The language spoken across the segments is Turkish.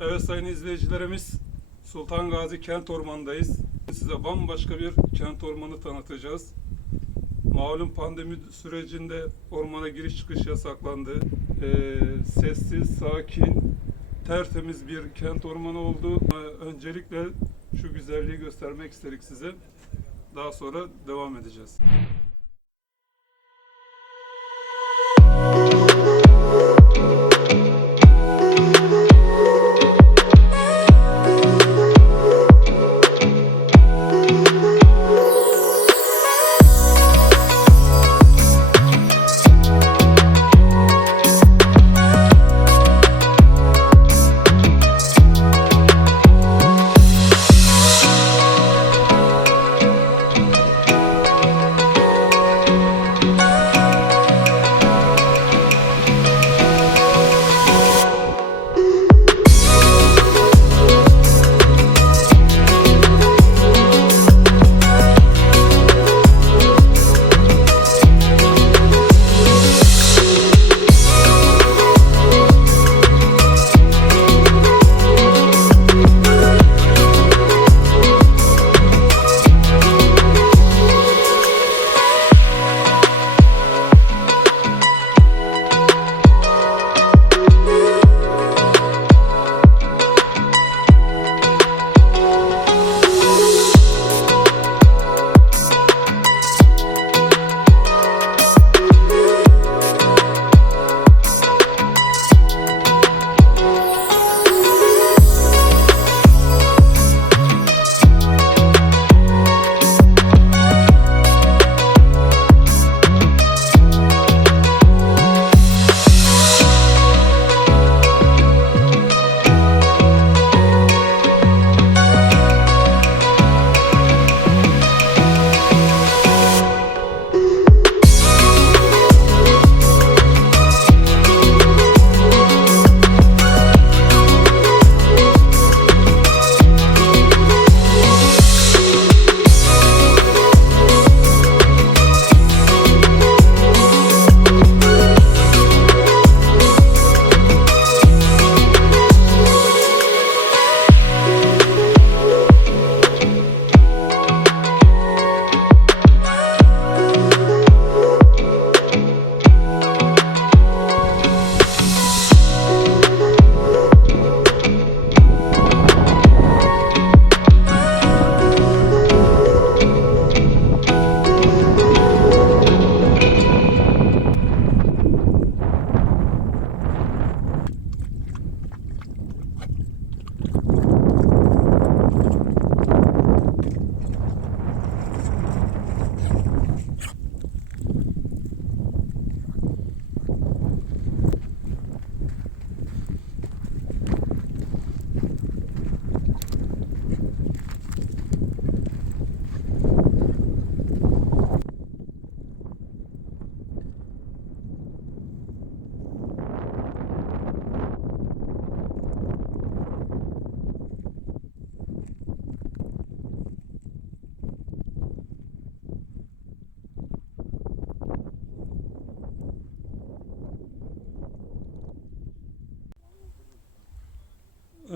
Evet sayın izleyicilerimiz Sultan Gazi Kent Ormanı'ndayız. Size bambaşka bir kent ormanı tanıtacağız. Malum pandemi sürecinde ormana giriş çıkış yasaklandı. Ee, sessiz, sakin, tertemiz bir kent ormanı oldu. Ee, öncelikle şu güzelliği göstermek istedik size. Daha sonra devam edeceğiz.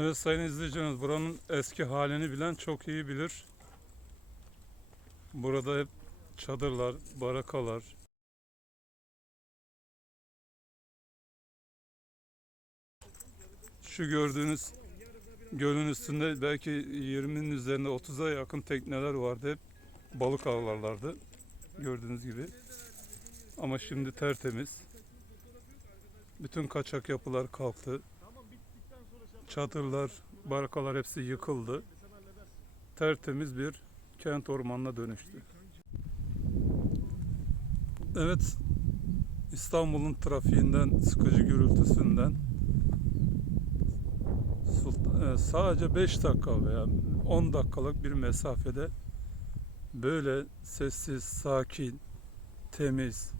Evet sayın izleyicilerimiz buranın eski halini bilen çok iyi bilir. Burada hep çadırlar, barakalar, şu gördüğünüz gölün üstünde belki 20'nin üzerinde 30'a yakın tekneler vardı. Hep balık avlarlardı. Gördüğünüz gibi. Ama şimdi tertemiz. Bütün kaçak yapılar kalktı. Çadırlar, barakalar hepsi yıkıldı. Tertemiz bir kent ormanına dönüştü. Evet, İstanbul'un trafiğinden, sıkıcı gürültüsünden e, sadece 5 dakika veya 10 dakikalık bir mesafede böyle sessiz, sakin, temiz,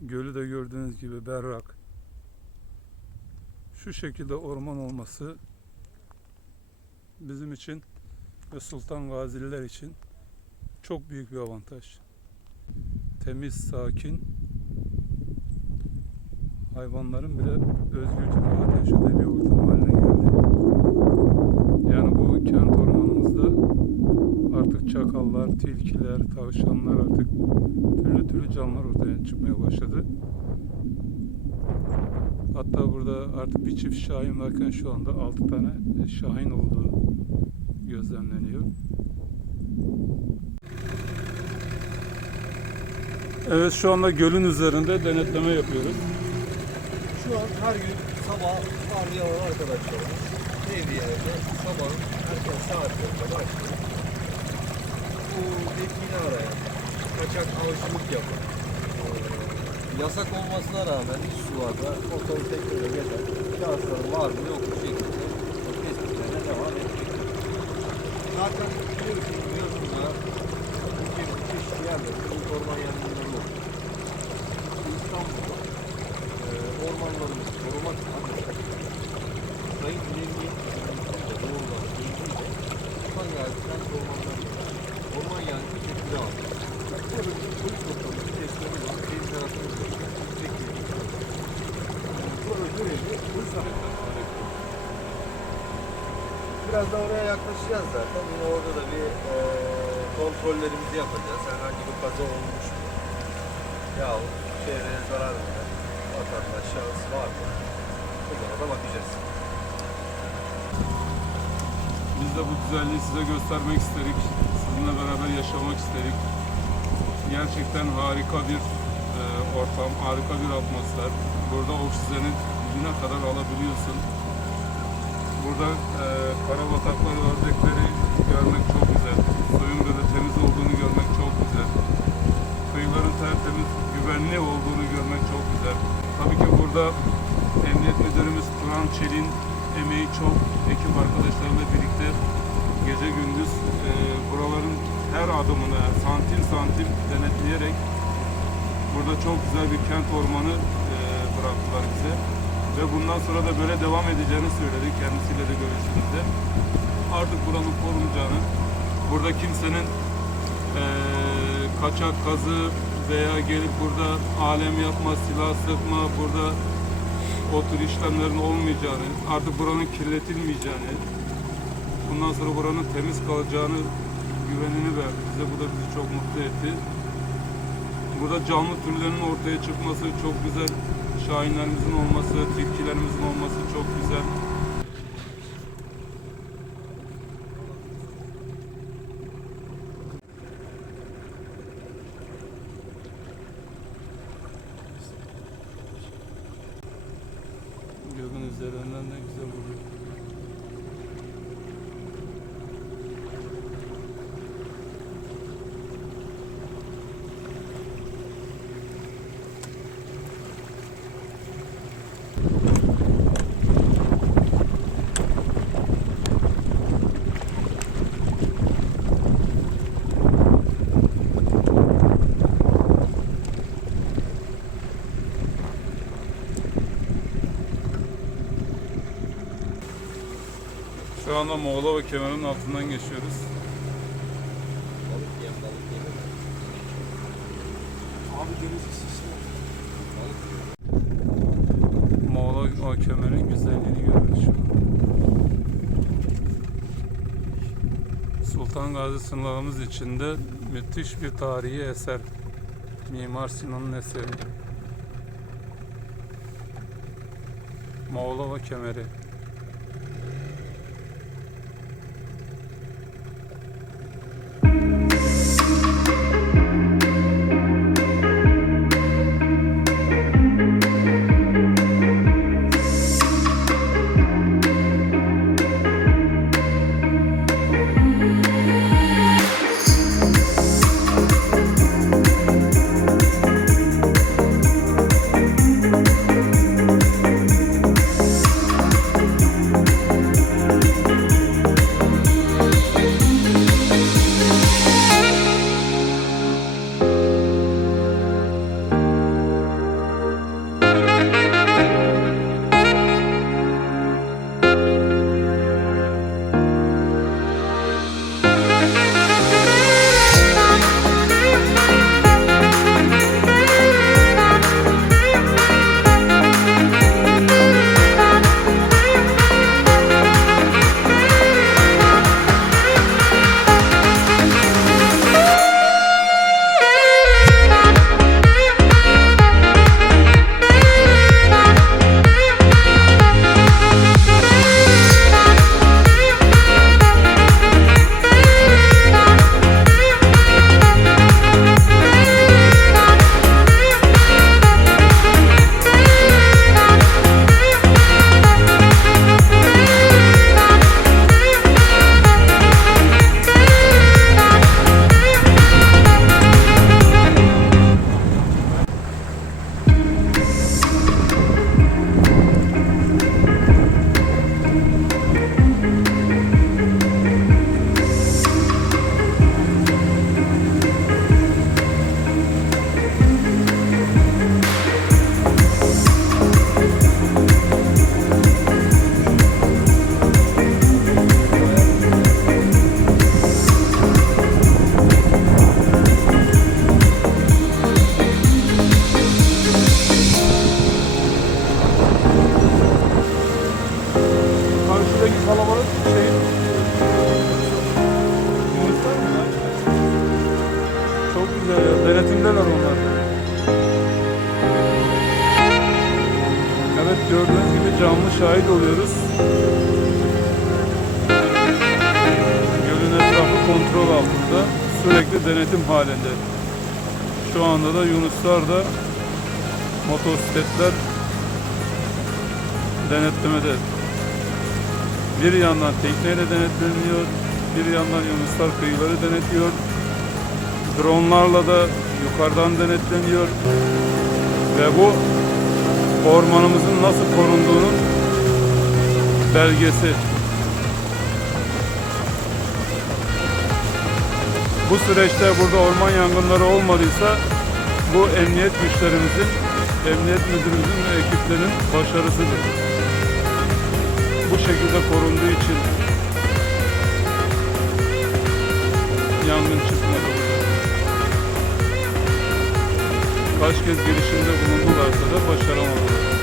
gölü de gördüğünüz gibi berrak, şu şekilde orman olması bizim için ve Sultan Gazililer için çok büyük bir avantaj. Temiz, sakin, hayvanların bile özgürce rahat yaşadığı bir ortam haline geldi. Yani bu kent ormanımızda artık çakallar, tilkiler, tavşanlar artık türlü türlü canlılar ortaya çıkmaya başladı. Hatta burada artık bir çift şahin varken şu anda 6 tane şahin olduğu gözlemleniyor. Evet şu anda gölün üzerinde denetleme yapıyoruz. Şu an her gün sabah vardiya olan arkadaşlarımız Devriye'de sabahın erken saatlerinde başlıyor. Bu beklini arayan, kaçak avcılık yapan, yasak olmasına rağmen iç sularda motoru teknede gezen şahısların var mı yok mu şekilde tespitlerine devam etmek. Zaten biliyorsunuz yazında Türkiye'nin çeşitli yerlerinde orman yangınları Biraz da oraya yaklaşacağız zaten. Yine orada da bir e, kontrollerimizi yapacağız. Herhangi bir kaza olmuş mu? Yahut çevreye zarar veren vatandaş şahıs var mı? Bunlara da bakacağız. Biz de bu güzelliği size göstermek istedik. Sizinle beraber yaşamak istedik. Gerçekten harika bir e, ortam, harika bir atmosfer. Burada oksijeni dibine kadar alabiliyorsun. Burada e, karabatakları, ördekleri görmek çok güzel. Suyun böyle temiz olduğunu görmek çok güzel. Kıyıların tertemiz, güvenli olduğunu görmek çok güzel. Tabii ki burada Emniyet Müdürümüz Turan Çelik'in emeği çok. Ekip arkadaşlarıyla birlikte gece gündüz e, buraların her adımını santim santim denetleyerek burada çok güzel bir kent ormanı e, bıraktılar bize. Ve bundan sonra da böyle devam edeceğini söyledi kendisiyle de görüştüğümüzde. Artık buranın korunacağını, burada kimsenin e, kaçak kazı veya gelip burada alem yapma, silah sıkma, burada o tür işlemlerin olmayacağını, artık buranın kirletilmeyeceğini, bundan sonra buranın temiz kalacağını güvenini verdi bize. Bu da bizi çok mutlu etti. Burada canlı türlerin ortaya çıkması çok güzel. Şahinlerimizin olması, tilkilerimizin olması çok güzel. Gölün üzerinden de güzel vuruyor. Şu anda Moğolova kemerinin altından geçiyoruz. Balık yiyen balık yiyen. Abi deniz yiyor. Moğolova kemerinin güzelliğini görüyoruz şu an. Sultan Gazi sınırlarımız içinde müthiş bir tarihi eser. Mimar Sinan'ın eseri. Moğolova kemeri. Şahit oluyoruz. Gölün etrafı kontrol altında. Sürekli denetim halinde. Şu anda da Yunuslar da motosikletler denetlemede. Bir yandan tekneyle denetleniyor, bir yandan Yunuslar kıyıları denetliyor. Dronlarla da yukarıdan denetleniyor. Ve bu ormanımızın nasıl korunduğunun belgesi. Bu süreçte burada orman yangınları olmadıysa bu emniyet güçlerimizin, emniyet müdürümüzün ve ekiplerin başarısıdır. Bu şekilde korunduğu için yangın çıkmadı. Kaç kez girişimde bulundularsa da başaramadılar.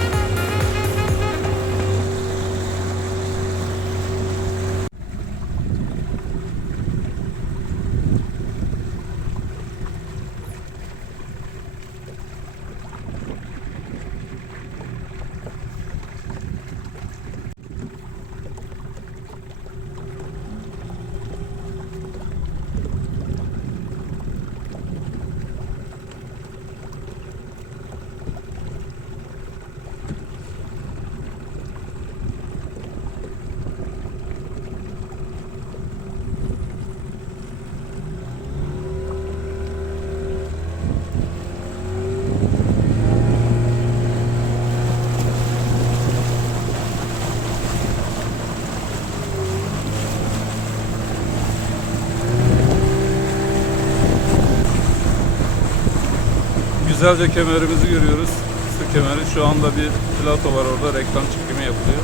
Güzelce kemerimizi görüyoruz. Su kemeri. Şu anda bir plato var orada. Reklam çekimi yapılıyor.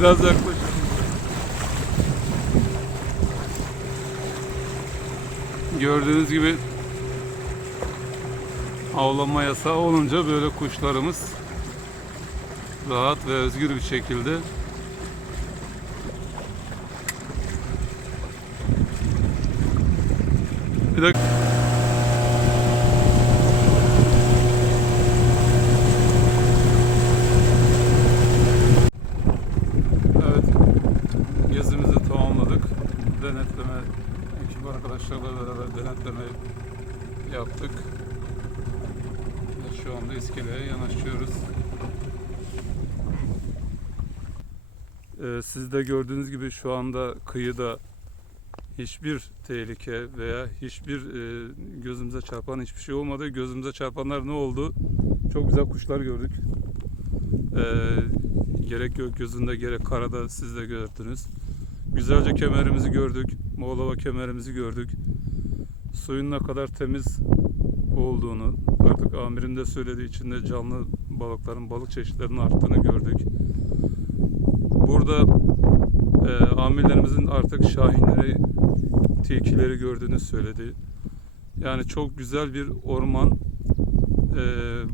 Biraz yaklaş. Gördüğünüz gibi avlama yasağı olunca böyle kuşlarımız rahat ve özgür bir şekilde bir dakika. Evet. Gezimizi tamamladık. Denetleme ekip arkadaşlarla beraber denetleme yaptık. Ve Şu anda iskeleye yanaşıyoruz. Ee, siz de gördüğünüz gibi şu anda kıyıda hiçbir tehlike veya hiçbir e, gözümüze çarpan hiçbir şey olmadı. Gözümüze çarpanlar ne oldu? Çok güzel kuşlar gördük. Ee, gerek gökyüzünde gerek karada siz de gördünüz. Güzelce kemerimizi gördük. Moğolova kemerimizi gördük. Suyun ne kadar temiz olduğunu artık amirin de söylediği içinde canlı balıkların balık çeşitlerinin arttığını gördük. Burada e, amirlerimizin artık şahinleri, tilkileri gördüğünü söyledi. Yani çok güzel bir orman. E,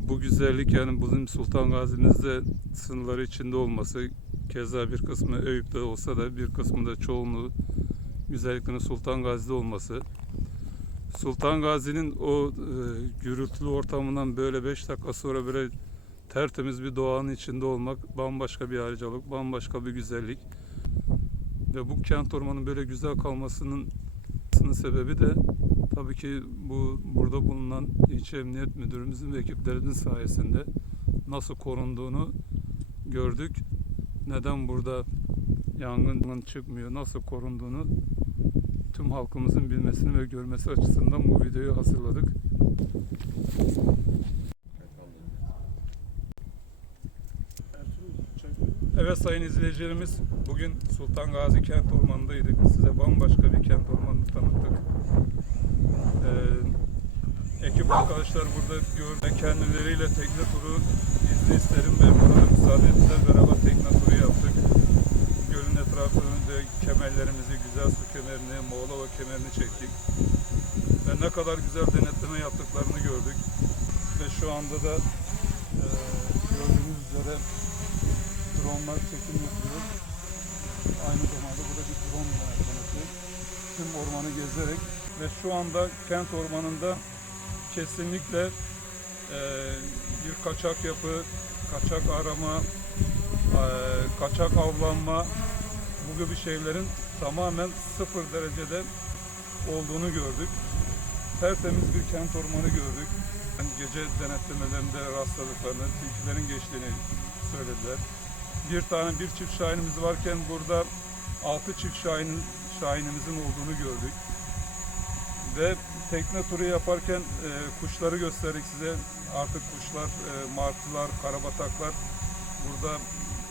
bu güzellik yani bizim Sultan Gazi'mizde sınırları içinde olması keza bir kısmı Eyüp'te olsa da bir kısmı da çoğunluğu güzelliklerinin Sultan Gazi'de olması. Sultan Gazi'nin o e, gürültülü ortamından böyle 5 dakika sonra böyle tertemiz bir doğanın içinde olmak bambaşka bir ayrıcalık, bambaşka bir güzellik. Ve bu kent ormanın böyle güzel kalmasının sebebi de tabii ki bu burada bulunan ilçe emniyet müdürümüzün ve ekiplerinin sayesinde nasıl korunduğunu gördük. Neden burada yangın çıkmıyor, nasıl korunduğunu tüm halkımızın bilmesini ve görmesi açısından bu videoyu hazırladık. Evet sayın izleyicilerimiz bugün Sultan Gazi Kent Ormanı'ndaydık. Size bambaşka bir kent ormanını tanıttık. Ee, ekip arkadaşlar burada gördü. Kendileriyle tekne turu izni isterim ve burada müsaade ettiler. Beraber tekne turu yaptık. Gölün etrafını ve kemerlerimizi, güzel su kemerini, Moğolova kemerini çektik. Ve ne kadar güzel denetleme yaptıklarını gördük. Ve şu anda da e, gördüğünüz üzere Dronlar çekim yapıyor. Aynı zamanda burada bir drone yönetmesi. Tüm ormanı gezerek ve şu anda kent ormanında kesinlikle eee, bir kaçak yapı, kaçak arama, eee, kaçak avlanma bu gibi şeylerin tamamen sıfır derecede olduğunu gördük. Tertemiz bir kent ormanı gördük. Yani gece denetlemelerinde rastladıklarını, tilkilerin geçtiğini söylediler. Bir tane bir çift şahinimiz varken burada altı çift şahin, şahinimizin olduğunu gördük. Ve tekne turu yaparken e, kuşları gösterdik size. Artık kuşlar, e, martılar, karabataklar burada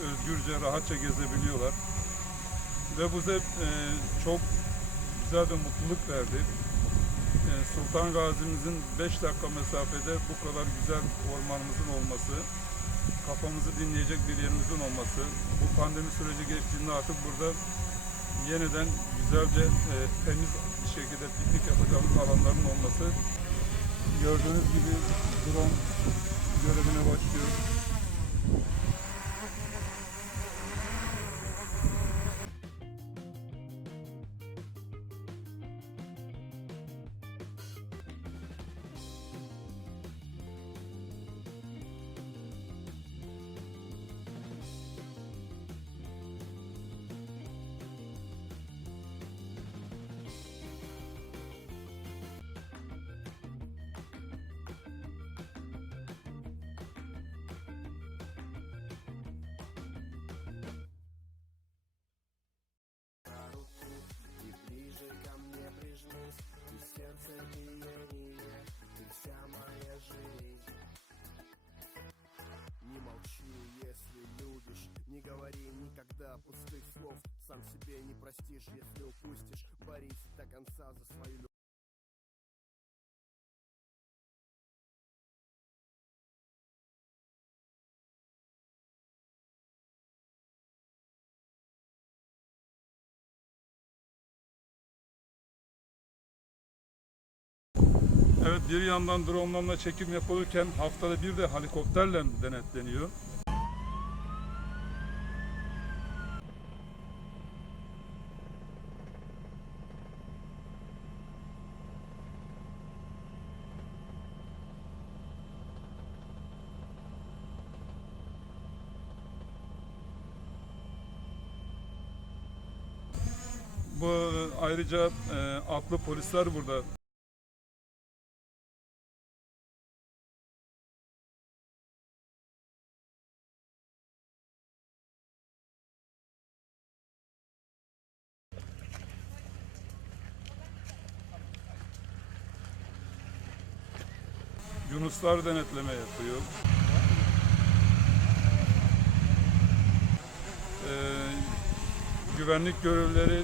özgürce, rahatça gezebiliyorlar. Ve bu bize e, çok güzel bir mutluluk verdi. E, Sultan Gazi'mizin 5 dakika mesafede bu kadar güzel ormanımızın olması, kafamızı dinleyecek bir yerimizin olması, bu pandemi süreci geçtiğinde artık burada yeniden güzelce e, temiz bir şekilde piknik yapacağımız alanların olması. Gördüğünüz gibi drone görevine başlıyor. пустых слов Сам себе не простишь, если упустишь Борись до конца за свою любовь Evet bir yandan dronelarla çekim yapılırken haftada bir de helikopterle denetleniyor. Bu ayrıca e, atlı polisler burada Yunuslar denetleme yapıyor. Ee, güvenlik görevlileri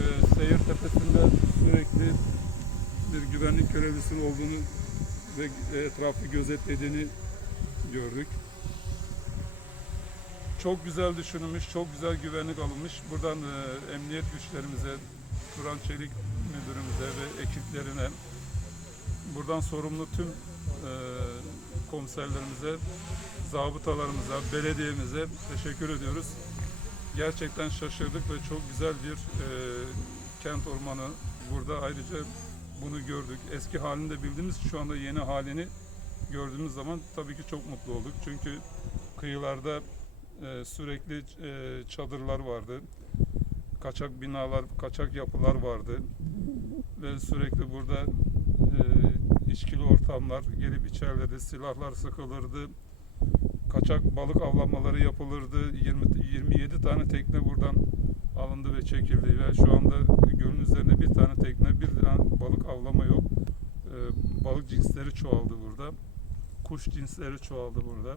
e, seyir tepesinde sürekli bir güvenlik görevlisinin olduğunu ve etrafı gözetlediğini gördük. Çok güzel düşünülmüş, çok güzel güvenlik alınmış. Buradan e, emniyet güçlerimize, Turan Çelik müdürümüze ve ekiplerine buradan sorumlu tüm e, komiserlerimize, zabıtalarımıza, belediyemize teşekkür ediyoruz. Gerçekten şaşırdık ve çok güzel bir e, kent ormanı. Burada ayrıca bunu gördük. Eski halini de bildiğimiz şu anda yeni halini gördüğümüz zaman tabii ki çok mutlu olduk. Çünkü kıyılarda e, sürekli e, çadırlar vardı. Kaçak binalar, kaçak yapılar vardı. Ve sürekli burada e, içkili ortamlar gelip içeride silahlar sıkılırdı. Kaçak balık avlanmaları yapılırdı. 20, 27 tane tekne buradan alındı ve çekildi ve şu anda gölün üzerinde bir tane tekne, bir tane balık avlama yok. E, balık cinsleri çoğaldı burada. Kuş cinsleri çoğaldı burada.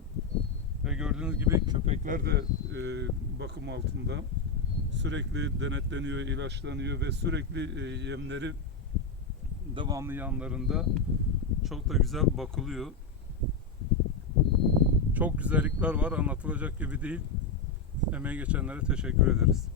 Ve gördüğünüz gibi köpekler de e, bakım altında. Sürekli denetleniyor, ilaçlanıyor ve sürekli e, yemleri devamlı yanlarında çok da güzel bakılıyor. Çok güzellikler var anlatılacak gibi değil. Emeği geçenlere teşekkür ederiz.